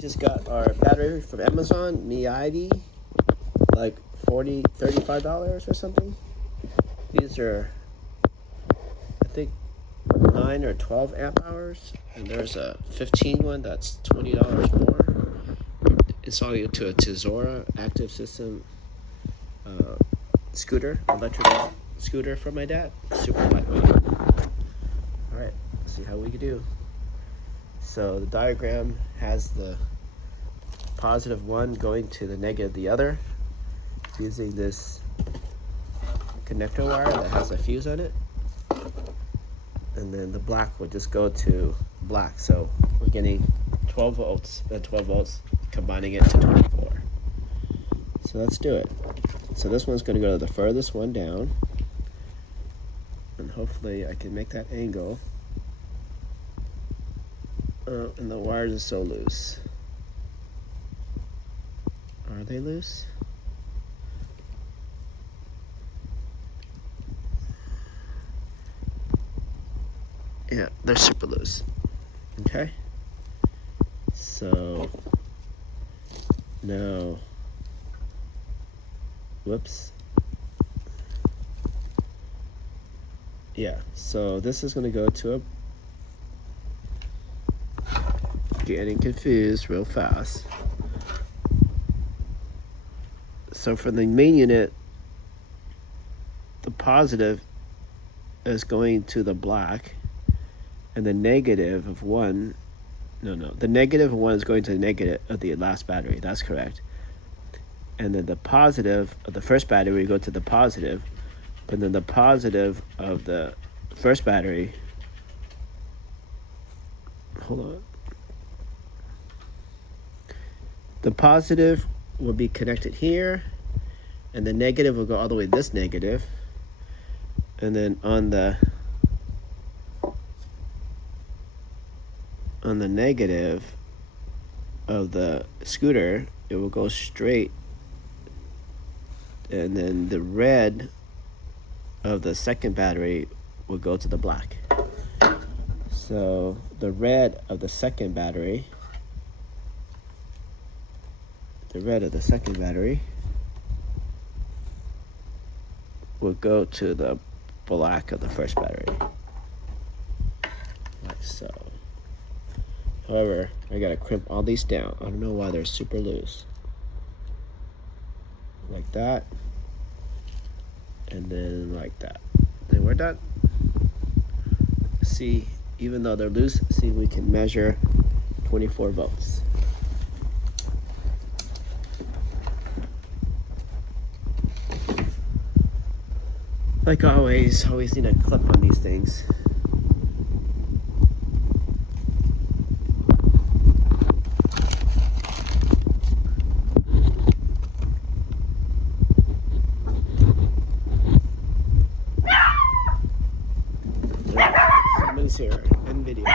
Just got our battery from Amazon, Mighty, like $35 or something. These are, I think, 9 or 12 amp hours, and there's a 15 one that's $20 more. Installing it to a TZORa active system scooter, electric scooter for my dad. Super lightweight. All right, let's see how we can do. So the diagram has the positive one going to the negative the other, using this connector wire that has a fuse on it, and then the black would just go to black. So we're getting 12 volts, combining it to 24. So let's do it. So this one's going to go to the furthest one down, and hopefully I can make that angle. And the wires are so loose. Are they loose? Yeah, they're super loose. Okay. So now, whoops. Yeah, so this is going to go to a, getting confused real fast. So for the main unit, the positive is going to the black, and the negative of one, the negative of one is going to the negative of the last battery. That's correct. And then the positive of the first battery will go to the positive, but then the positive of the first battery, hold on. The positive will be connected here, and the negative will go all the way this negative, and then on the negative of the scooter, it will go straight, and then the red of the second battery will go to the black. So the red of the second battery will go to the black of the first battery, like so. However, I gotta crimp all these down. I don't know why they're super loose. Like that, and then like that. Then we're done. See, even though they're loose, see, we can measure 24 volts. Like always need a clip on these things. Somebody's here in video.